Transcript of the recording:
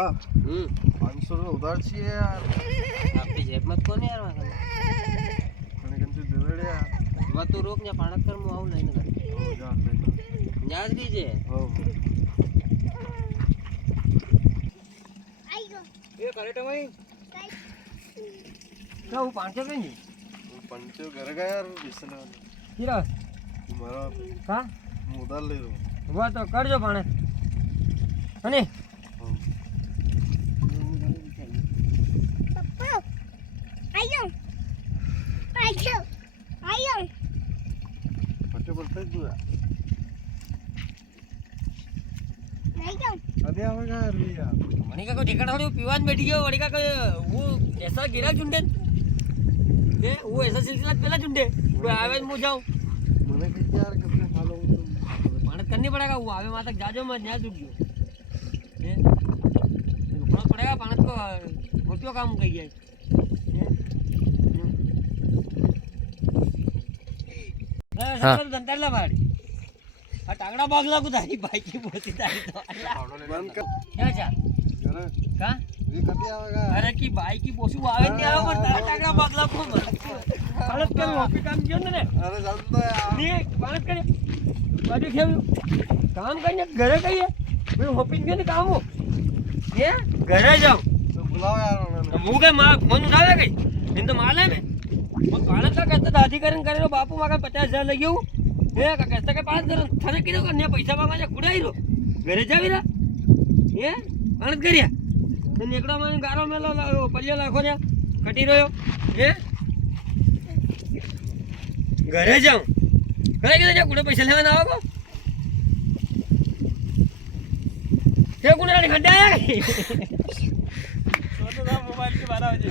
काका 500 रुपये उधार चाहिए यार। आपकी जेब में कौन यार वहाँ मैंने कंजू दे दे यार। वह तू रोक या पाणत कर मुँह आऊँ लाइन कर हो जा ले याद कीजिए हो ये करे तो भाई क्या वो 500 पे नहीं पंचो घर गया यार बिसना हीरा तुम्हारा का उधार ले लो वो तो कर जो पाणत हने पट्टे पड़ता है तू अरे आवेगा यार भैया मणि का कोई ठिकाना थोड़ी पीवान बैठी गयो मणि का कोई वो ऐसा गिरा झुंडे ये वो ऐसा सिलसिला पहला झुंडे वो आवे मुझ जाऊं मैंने कि यार कितने हाल होंगे पाणत करनी पड़ेगा वो आवे वहां तक जाजो मत न्याज रुक गयो ये रुकना पड़ेगा पाणत को मोटियो काम कही है हाँ धंधरला भाड़ी आ टांगड़ा बागला को तारी बाइक की बोती तारी तो बंद कर क्या जा घर का ये कभी आवेगा अरे की बाइक की पोसू आवे नहीं आवे पर तारा टांगड़ा बागला को हालत कर ऑफिस काम कियो ने अरे जानता यार नहीं पालत करे बाजू खेव काम करने घरे कहिए भाई ऑफिस के काम हो ये घरे जाओ तो बुलाओ यार उन्होंने मुंह के मां फोन उठावे गई इन तो माले में और पालत का कहता था अधिकरण करे बापू मागा 50,000 लगियो ये का कहता के पास करो थाने किलो करने पैसा मागा जा कुड़ाई रो घरे जावी रा ये पालत करिया तो नेकड़ा में गारो मेलो पलियो लाखो जा कटी रयो ये घरे जाऊं घरे के जा कुड़े पैसा लेवा ना आओ ये कुड़े खड्डा है तो मोबाइल की 12 बजे